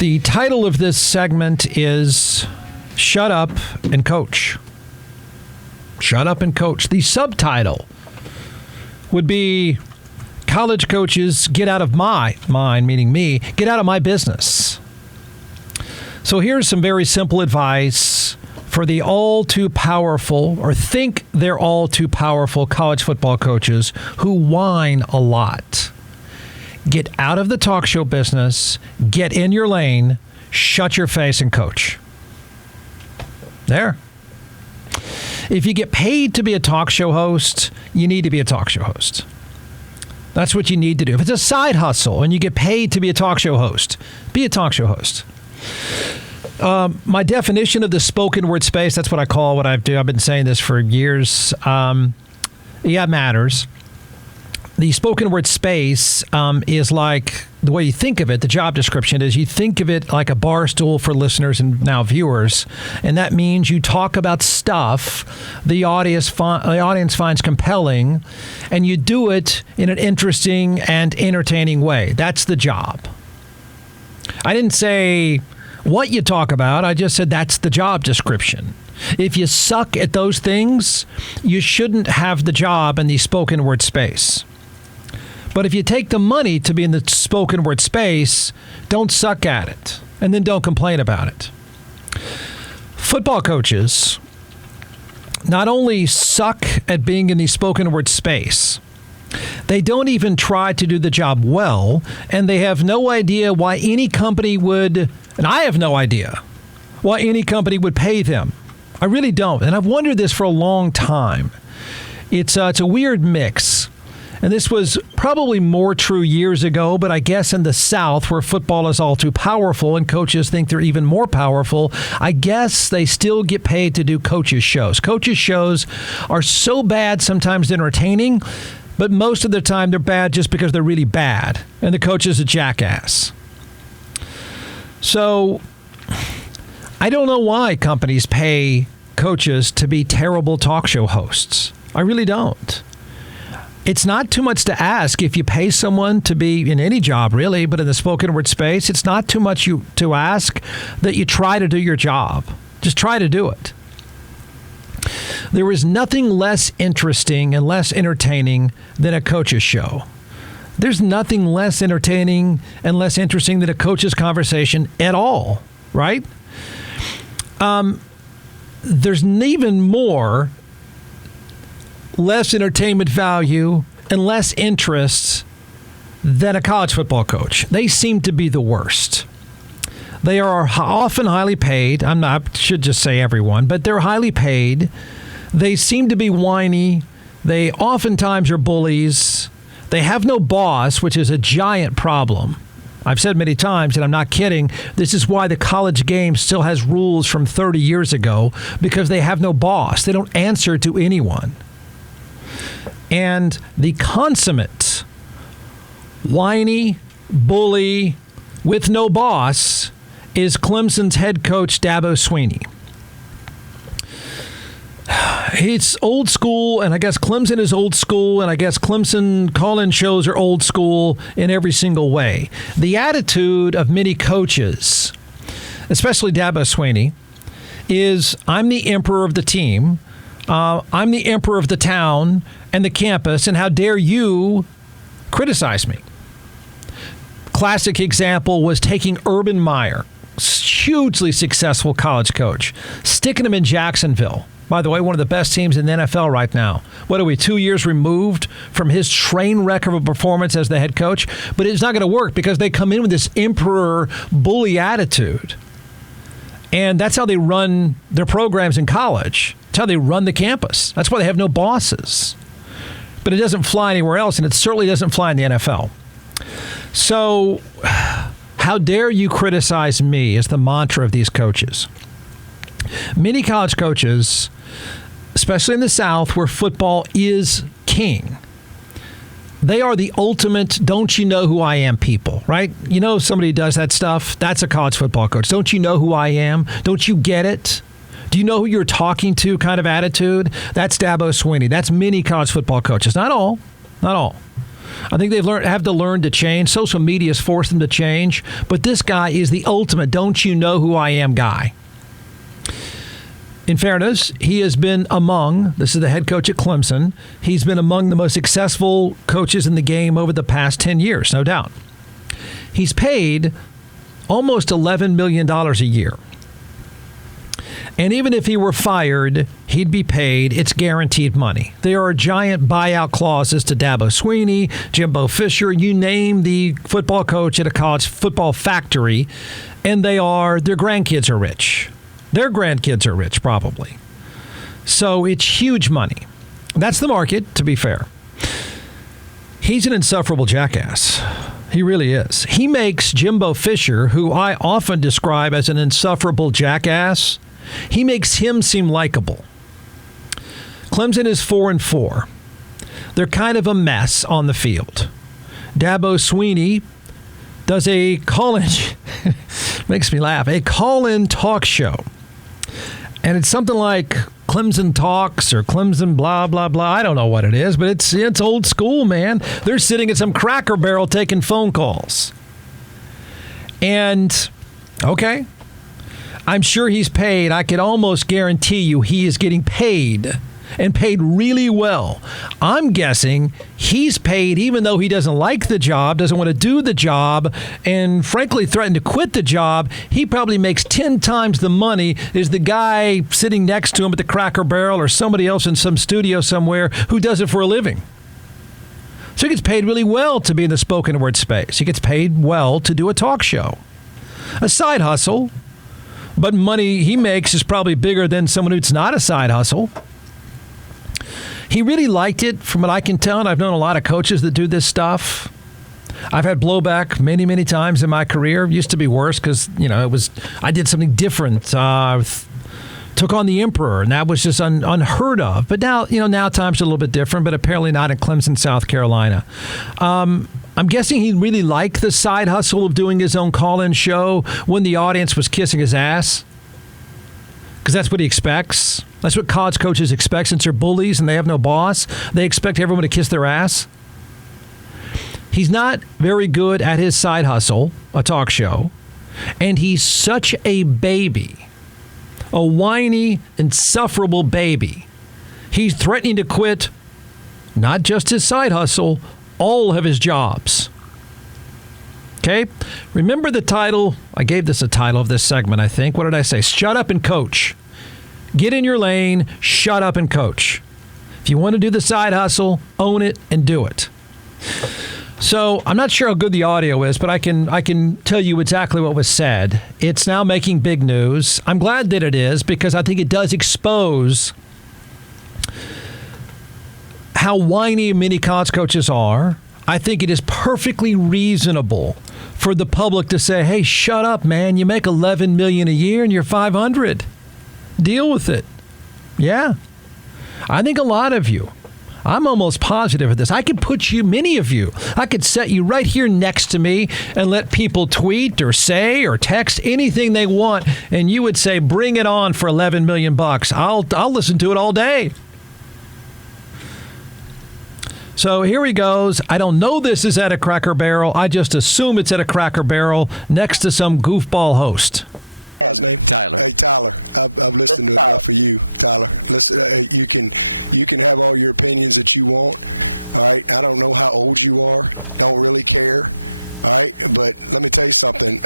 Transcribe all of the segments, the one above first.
The title of this segment is Shut Up and Coach. Shut Up and Coach. The subtitle would be College Coaches Get Out of mine, meaning me, get out of my business. So here's some very simple advice for the all too powerful, or think they're all too powerful college football coaches who whine a lot. Get out of the talk show business, get in your lane, shut your face and coach. There. If you get paid to be a talk show host, you need to be a talk show host. That's what you need to do. If it's a side hustle and you get paid to be a talk show host, be a talk show host. My definition of the spoken word space, that's what I call what I do. I've been saying this for years. It matters. The spoken word space is like the way you think of it. The job description is you think of it like a bar stool for listeners and now viewers. And that means you talk about stuff the audience finds compelling, and you do it in an interesting and entertaining way. That's the job. I didn't say what you talk about. I just said that's the job description. If you suck at those things, you shouldn't have the job in the spoken word space. But if you take the money to be in the spoken word space, don't suck at it, and then don't complain about it. Football coaches not only suck at being in the spoken word space, they don't even try to do the job well, and they have no idea why any company would, and I have no idea why any company would pay them. I really don't, and I've wondered this for a long time. It's a weird mix. And this was probably more true years ago, but I guess in the South, where football is all too powerful and coaches think they're even more powerful, I guess they still get paid to do coaches' shows. Coaches' shows are so bad, sometimes entertaining, but most of the time they're bad just because they're really bad, and the coach is a jackass. So I don't know why companies pay coaches to be terrible talk show hosts. I really don't. It's not too much to ask if you pay someone to be in any job, really, but in the spoken word space, it's not too much to ask that you try to do your job. Just try to do it. There is nothing less interesting and less entertaining than a coach's show. There's nothing less entertaining and less interesting than a coach's conversation at all, right? There's even more less entertainment value and less interest than a college football coach. They seem to be the worst. They are often highly paid. I should just say everyone, but they're highly paid. They seem to be whiny. They oftentimes are bullies. They have no boss, which is a giant problem. I've said many times, and I'm not kidding, this is why the college game still has rules from 30 years ago, because they have no boss. They don't answer to anyone. And the consummate whiny bully with no boss is Clemson's head coach, Dabo Swinney. It's old school, and I guess Clemson is old school, and I guess Clemson call-in shows are old school in every single way. The attitude of many coaches, especially Dabo Swinney, is I'm the emperor of the team. I'm the emperor of the town and the campus, and how dare you criticize me? Classic example was taking Urban Meyer, hugely successful college coach, sticking him in Jacksonville. By the way, one of the best teams in the NFL right now. What are we, 2 years removed from his train wreck of a performance as the head coach? But it's not going to work because they come in with this emperor bully attitude. And that's how they run their programs in college. That's how they run the campus. That's why they have no bosses. But it doesn't fly anywhere else, and it certainly doesn't fly in the NFL. So, how dare you criticize me is the mantra of these coaches. Many college coaches, especially in the South where football is king, they are the ultimate don't you know who I am people, right? You know, somebody does that stuff, that's a college football coach. Don't you know who I am? Don't you get it? Do you know who you're talking to kind of attitude? That's Dabo Swinney. That's many college football coaches. Not all. I think have to learn to change. Social media has forced them to change. But this guy is the ultimate don't you know who I am guy. In fairness, he has been this is the head coach at Clemson, he's been among the most successful coaches in the game over the past 10 years, no doubt. He's paid almost $11 million a year. And even if he were fired, he'd be paid. It's guaranteed money. There are giant buyout clauses to Dabo Swinney, Jimbo Fisher, you name the football coach at a college football factory, and their grandkids are rich. Their grandkids are rich, probably. So it's huge money. That's the market, to be fair. He's an insufferable jackass. He really is. He makes Jimbo Fisher, who I often describe as an insufferable jackass, he makes him seem likable. Clemson is 4-4. They're kind of a mess on the field. Dabo Swinney does a call-in, makes me laugh, a call-in talk show. And it's something like Clemson Talks or Clemson blah, blah, blah. I don't know what it is, but it's old school, man. They're sitting at some Cracker Barrel taking phone calls. And, okay, I'm sure he's paid. I can almost guarantee you he is getting paid and paid really well. I'm guessing he's paid even though he doesn't like the job, doesn't want to do the job, and frankly threatened to quit the job. He probably makes 10 times the money as the guy sitting next to him at the Cracker Barrel or somebody else in some studio somewhere who does it for a living. So he gets paid really well to be in the spoken word space. He gets paid well to do a talk show. A side hustle, but money he makes is probably bigger than someone who's not a side hustle. He really liked it, from what I can tell, and I've known a lot of coaches that do this stuff. I've had blowback many, many times in my career. It used to be worse because, I did something different. Took on the Emperor, and that was just unheard of. But now, now times are a little bit different, but apparently not in Clemson, South Carolina. I'm guessing he really liked the side hustle of doing his own call-in show when the audience was kissing his ass. Because that's what he expects. That's what college coaches expect since they're bullies and they have no boss. They expect everyone to kiss their ass. He's not very good at his side hustle, a talk show. And he's such a baby. A whiny, insufferable baby. He's threatening to quit not just his side hustle, all of his jobs. Okay? Remember the title? I gave this a title of this segment, I think. What did I say? Shut up and coach. Get in your lane, shut up and coach. If you want to do the side hustle, own it and do it. So I'm not sure how good the audio is, but I can tell you exactly what was said. It's now making big news. I'm glad that it is because I think it does expose how whiny many college coaches are. I think it is perfectly reasonable for the public to say, hey, shut up, man. You make $11 million a year and you're $500. Deal with it. Yeah. I think a lot of you, I'm almost positive of this. I could put you, many of you, I could set you right here next to me and let people tweet or say or text anything they want. And you would say, bring it on for $11 million. I'll listen to it all day. So here he goes. I don't know this is at a Cracker Barrel. I just assume it's at a Cracker Barrel next to some goofball host. His name? Tyler. Hey, Tyler, I've listened to enough for you, Tyler. Listen, you can have all your opinions that you want. All right, I don't know how old you are. Don't really care. All right, but let me tell you something.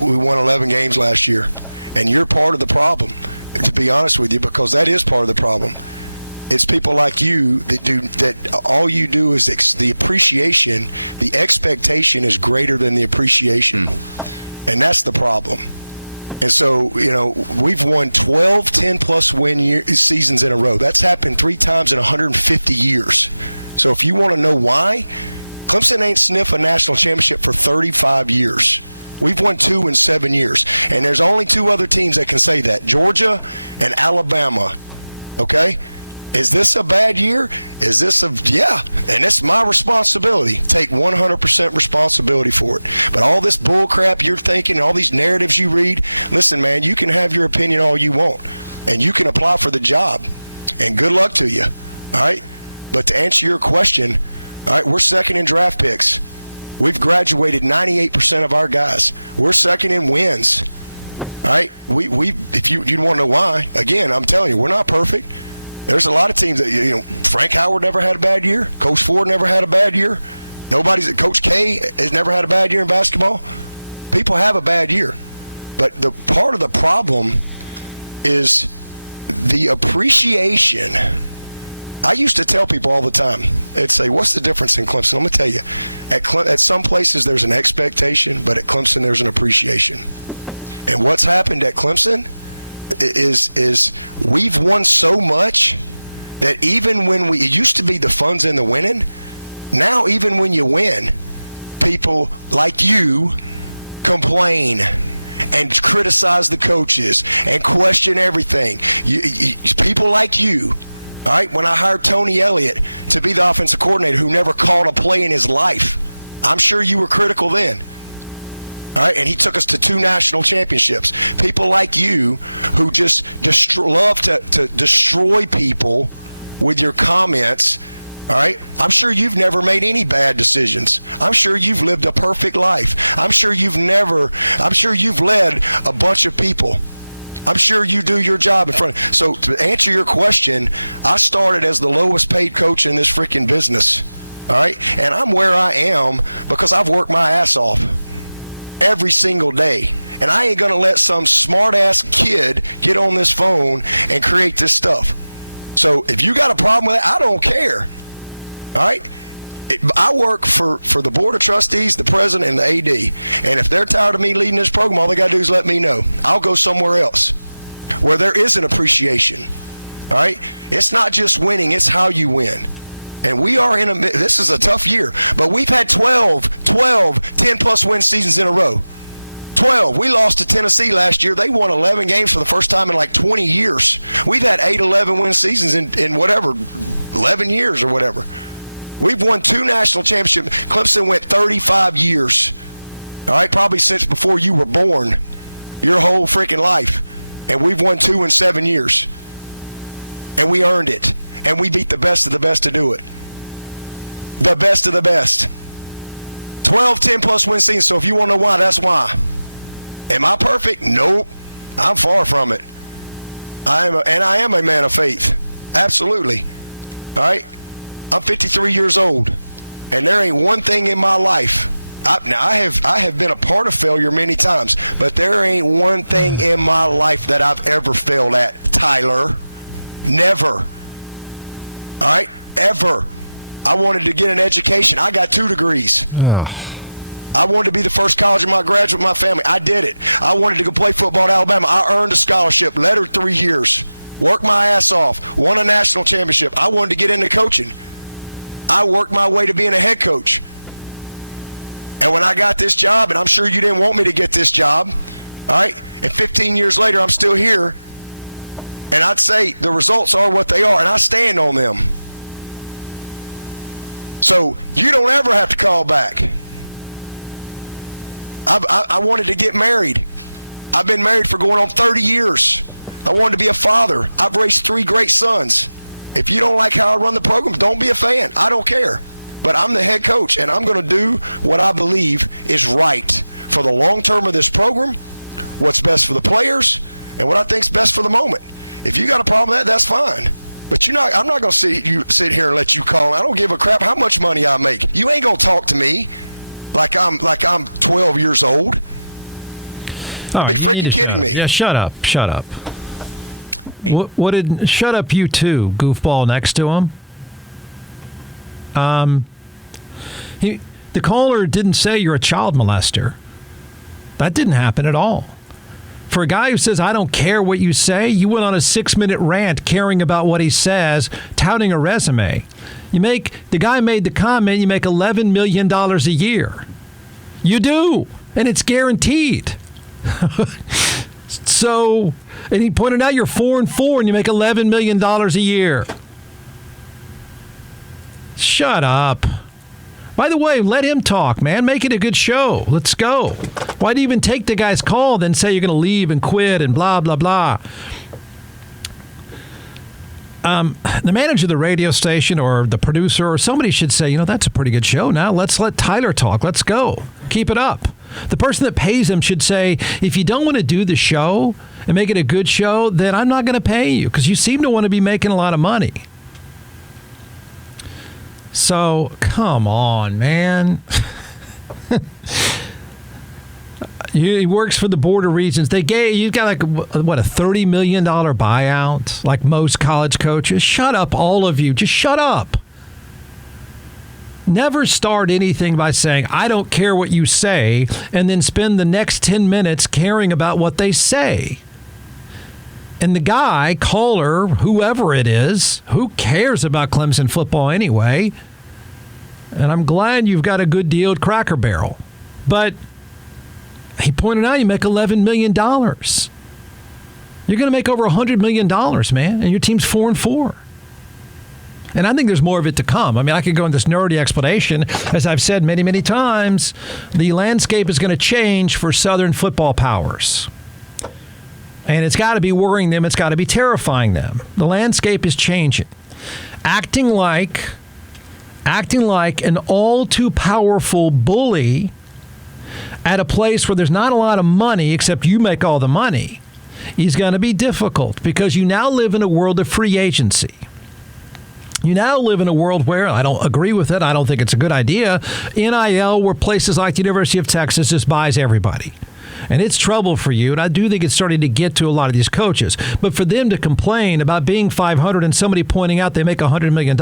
We won 11 games last year, and you're part of the problem, to be honest with you, because that is part of the problem. It's people like you that all you do is the appreciation, the expectation is greater than the appreciation. And that's the problem. And so, we've won 12 10-plus win seasons in a row. That's happened 3 times in 150 years. So if you want to know why, Clemson ain't sniffed a national championship for 35 years. We've won 2 in 7 years. And there's only 2 other teams that can say that, Georgia and Alabama. Okay? Is this a bad year? Yeah, and it's my responsibility. Take 100% responsibility for it. But all this bull crap you're thinking and all these narratives you read, listen, man, you can have your opinion all you want, and you can apply for the job, and good luck to you, all right? But to answer your question, All right, we're second in draft picks. We've graduated 98% of our guys. We're second in wins. All right, we if you want to know why, again, I'm telling you, we're not perfect. There's a lot of teams that, Frank Howard never had a bad year. Coach Ford never had a bad year. Coach K has never had a bad year in basketball. People have a bad year. But the part of the problem is the appreciation. I used to tell people all the time, they'd say, what's the difference in Clemson? I'm going to tell you, at some places there's an expectation, but at Clemson there's an appreciation. And what's happened at Clemson is we've won so much that even when it used to be the fun's in the winning, now even when you win, people like you complain and criticize the coaches and question everything. People like you, all right, when I hired Tony Elliott to be the offensive coordinator who never called a play in his life, I'm sure you were critical then. All right, and he took us to 2 national championships. People like you who just love to destroy people with your comments. All right, I'm sure you've never made any bad decisions. I'm sure you've lived a perfect life. I'm sure you've led a bunch of people. I'm sure you do your job in front. So to answer your question, I started as the lowest paid coach in this freaking business. All right, and I'm where I am because I've worked my ass off every single day. And I ain't going to let some smart-ass kid get on this phone and create this stuff. So if you got a problem with that, I don't care. All right? I work for the Board of Trustees, the President, and the AD. And if they're tired of me leading this program, all they got to do is let me know. I'll go somewhere else where there is an appreciation. All right? It's not just winning, it's how you win. And we are this is a tough year, but we've had 12, 10-plus win seasons in a row. 12. We lost to Tennessee last year. They won 11 games for the first time in like 20 years. We've had 8, 11 win seasons in whatever, 11 years or whatever. We've won 2 national championships. Clemson went 35 years. All right, probably since before you were born, your whole freaking life. And we've won 2 in 7 years. And we earned it. And we beat the best of the best to do it. The best of the best. 12, 10-plus win seasons. So if you want to know why, that's why. Am I perfect? Nope. I'm far from it. I am a man of faith. Absolutely. All right? I'm 53 years old. And there ain't one thing in my life. I have been a part of failure many times. But there ain't one thing in my life that I've ever failed at, Tyler. Never. All right? Ever. I wanted to get an education. I got 2 degrees. I wanted to be the first college in my graduate, my family. I did it. I wanted to go play football at Alabama. I earned a scholarship, lettered 3 years, worked my ass off, won a national championship. I wanted to get into coaching. I worked my way to being a head coach. And when I got this job, and I'm sure you didn't want me to get this job, all right, and 15 years later, I'm still here, and I'd say the results are what they are, and I stand on them. So you don't ever have to call back. I wanted to get married. I've been married for going on 30 years. I wanted to be a father. I've raised 3 great sons. If you don't like how I run the program, don't be a fan. I don't care. But I'm the head coach, and I'm going to do what I believe is right for the long term of this program, what's best for the players, and what I think is best for the moment. If you got a problem with that, that's fine. But I'm not going to sit here and let you call. I don't give a crap how much money I make. You ain't going to talk to me like I'm 12 years old. Be freaking kidding me. Yeah, shut up. Shut up. Shut up, you too, goofball next to him. The caller didn't say you're a child molester. That didn't happen at all. For a guy who says, I don't care what you say, you went on a 6-minute rant caring about what he says, touting a resume. The guy made the comment, you make $11 million a year. You do, and it's guaranteed. So, and he pointed out you're 4-4 and you make $11 million a year. Shut up. By the way, let him talk, man. Make it a good show. Let's go. Why do you even take the guy's call, then say you're going to leave and quit and blah, blah, blah? the manager of the radio station or the producer or somebody should say, that's a pretty good show. Now let's let Tyler talk. Let's go. Keep it up. The person that pays him should say, if you don't want to do the show and make it a good show, then I'm not going to pay you because you seem to want to be making a lot of money. So, come on, man. He works for the Board of Regents. You've got a $30 million buyout, like most college coaches. Shut up, all of you. Just shut up. Never start anything by saying, I don't care what you say, and then spend the next 10 minutes caring about what they say. And the guy, caller, whoever it is, who cares about Clemson football anyway? And I'm glad you've got a good deal at Cracker Barrel. But he pointed out you make $11 million. You're going to make over $100 million, man, and your team's 4-4. And I think there's more of it to come. I mean, I could go into this nerdy explanation. As I've said many, many times, the landscape is going to change for Southern football powers. And it's got to be worrying them. It's got to be terrifying them. The landscape is changing. Acting like an all too powerful bully at a place where there's not a lot of money, except you make all the money, is going to be difficult because you now live in a world of free agency. You now live in a world where, I don't agree with it, I don't think it's a good idea, NIL, where places like the University of Texas just buys everybody. And it's trouble for you, and I do think it's starting to get to a lot of these coaches. But for them to complain about being 500 and somebody pointing out they make $100 million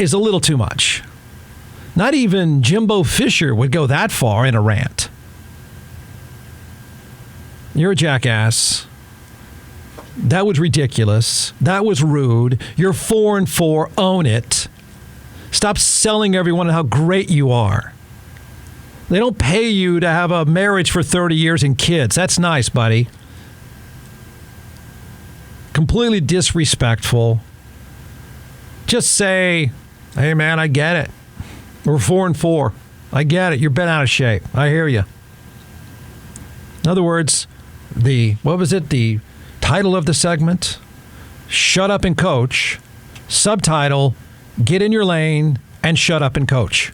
is a little too much. Not even Jimbo Fisher would go that far in a rant. You're a jackass. That was ridiculous. That was rude. You're 4-4. Own it. Stop selling everyone how great you are. They don't pay you to have a marriage for 30 years and kids. That's nice, buddy. Completely disrespectful. Just say, hey, man, I get it. We're 4-4. I get it. You're bent out of shape. I hear you. In other words, the title of the segment? Shut up and coach. Subtitle, get in your lane and shut up and coach.